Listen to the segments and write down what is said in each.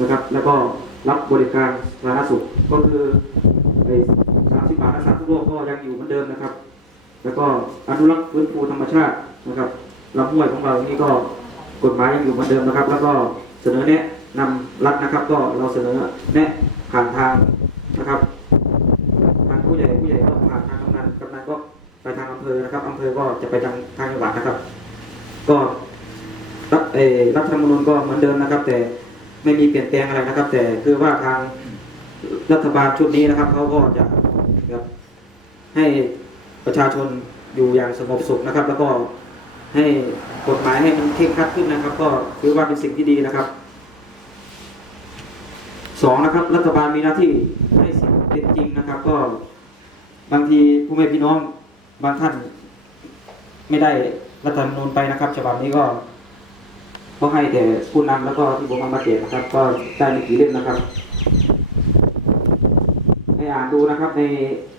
นะครับ แล้วก็รับบริการสาธารณสุขก็คือไอ้สามสิบบาทรักษาทุกโรคก็ยังอยู่เหมือนเดิมนะครับ แล้วก็อนุรักษ์ฟื้นฟูธรรมชาตินะครับลำห้วยของเรานี่ก็กฎหมายยังอยู่เหมือนเดิมนะครับ แล้วก็เสนอแนะนำรัฐนะครับ ก็เราเสนอแนะผ่านทางนะครับ ทางผู้ใหญ่ผู้ใหญ่ก็ผ่านทางกำนันกำนันก็ไปทางอำเภอนะครับอำเภอก็จะไปทางทางจังหวัดนะครับ ก็รัฐเออรัฐธรรมนูญก็เหมือนเดิมนะครับ แต่ ไม่มีเปลี่ยนแปลงอะไรนะครับ แต่คือว่าทางรัฐบาลชุดนี้นะครับเขาก็จะครับให้ประชาชนอยู่อย่างสงบสุขนะครับ แล้วก็ให้กฎหมายให้มันเคร่งครัดขึ้นนะครับ ก็ถือว่าเป็นสิ่งที่ดีนะครับสองนะครับ รัฐบาลมีหน้าที่ให้สิ่งเป็นจริงนะครับ ก็บางทีผู้แม่พี่น้องบางท่านไม่ได้รัฐธรรมนูญไปนะครับฉบับนี้ก็ ก็ให้แต่ผู้นำแล้วก็ที่ผมเอามาเก็บนะครับ ก็ได้ไม่กี่เล่มนะครับให้อ่านดูนะครับใน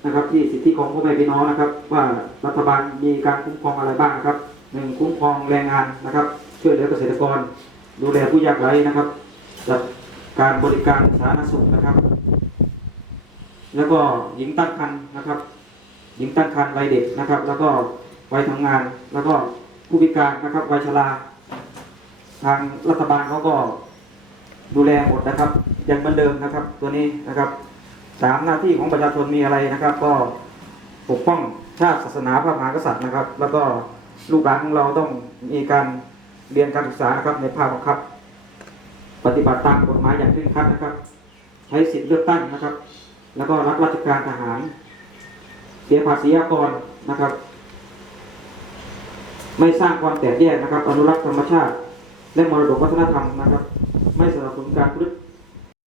นะครับที่สิทธิของพ่อแม่พี่น้องนะครับ ว่ารัฐบาลมีการคุ้มครองอะไรบ้างนะครับหนึ่งคุ้มครองแรงงานนะครับช่วยเหลือเกษตรกร ดูแลผู้ยากไร้นะครับจัดการบริการสาธารณสุขนะครับ แล้วก็หญิงตั้งครรภ์นะครับ หญิงตั้งครรภ์วัยเด็กนะครับ แล้วก็วัยทำงาน แล้วก็ผู้พิการนะครับวัยชรา ทางรัฐบาลเขาก็ดูแลหมดนะครับ ยังเหมือนเดิมนะครับ ตัวนี้นะครับสามหน้าที่ของประชาชนมีอะไรนะครับ ก็ปกป้องชาติศาสนาพระมหากษัตริย์นะครับ แล้วก็ลูกหลานของเราต้องมีการเรียนการศึกษานะครับในภาคบังคับ ปฏิบัติตามกฎหมายอย่างเคร่งครัดนะครับ ใช้สิทธิเลือกตั้งนะครับ แล้วก็รับราชการทหาร เสียภาษีอากรนะครับ ไม่สร้างความแตกแยกนะครับ อนุรักษ์ธรรมชาติ และมรดกวัฒนธรรมนะครับ ไม่สนับสนุนการทุ